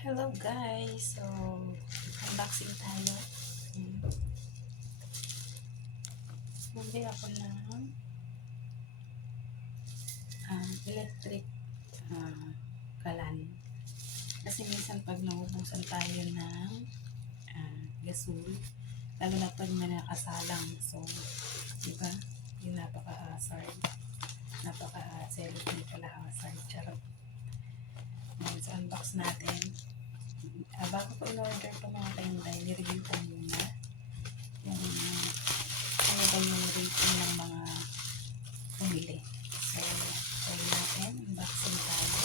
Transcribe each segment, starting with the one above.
Hello guys! So, unboxing tayo. Hmm. Bumili ako ng electric kalan. Kasi minsan pag naubusan tayo ng gasol, lalo na pag may nakasalang. So, diba? Yung napaka-hazard. Napaka-celebrate pala hazard. Charot. Ngayon, so unbox natin. Bago ko in-order ko mga kainday, nireview ko muna yung ano ba yung rating ng mga pumili. So, try natin. Unboxing tayo.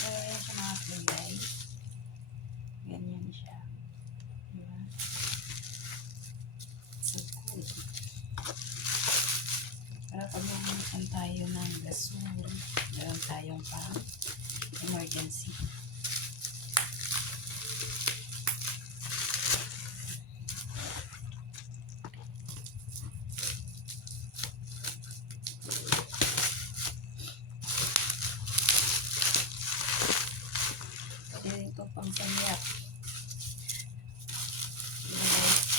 So, ayan siya mga kainday. Ganyan siya. Diba? So, good. Para pag naman tayo ng gasol, meron tayong pang emergency. Pwede ito pang samyap.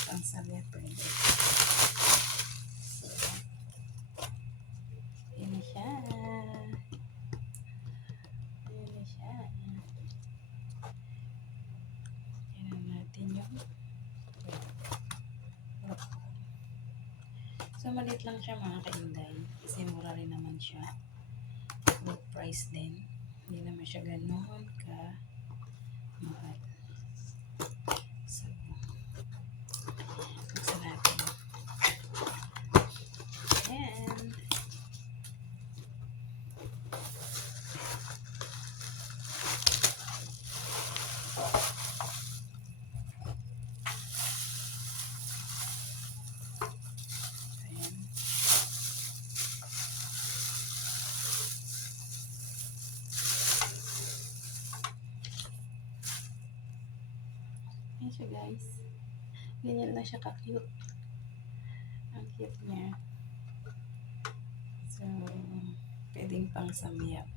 Pang samyap pwede. So, yun siya. Yun siya. Yan natin yung so, maliit lang siya mga kainday. Kasi mura rin naman siya. Good price din. Hindi naman siya ganoon ka mahal. So, buksan natin. And, ayan. Ayan siya guys. Ganyan lang siya ka-cute. Ang cute niya. So, pwedeng pang samyap.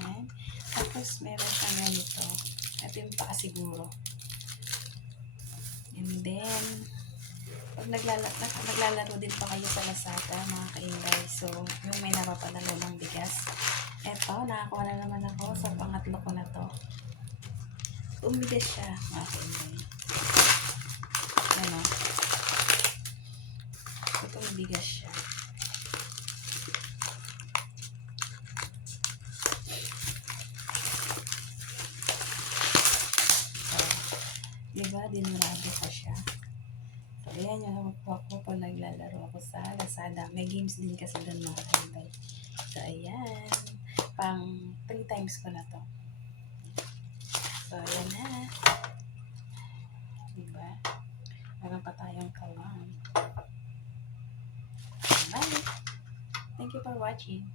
Ayan. Tapos, meron siyang ganito. Ito yung pakasiguro. And then, pag naglalaro din pa kayo sa Lazada, mga kainday, so, yung may napapadalo ng bigas. Eto, nakakuha na naman ako sa pangatlo ko na to. Umigas siya, mga kainday. Ano? Itong bigas siya. Diba, dinurado pa siya. So, ayan yung nakukuha ko pag naglalaro ako sa Lazada. May games din kasi doon mga kainday. So, ayan. Pang 3 times ko na to. So, ayan na. Diba? Meron pa tayong kawan. Bye! Thank you for watching.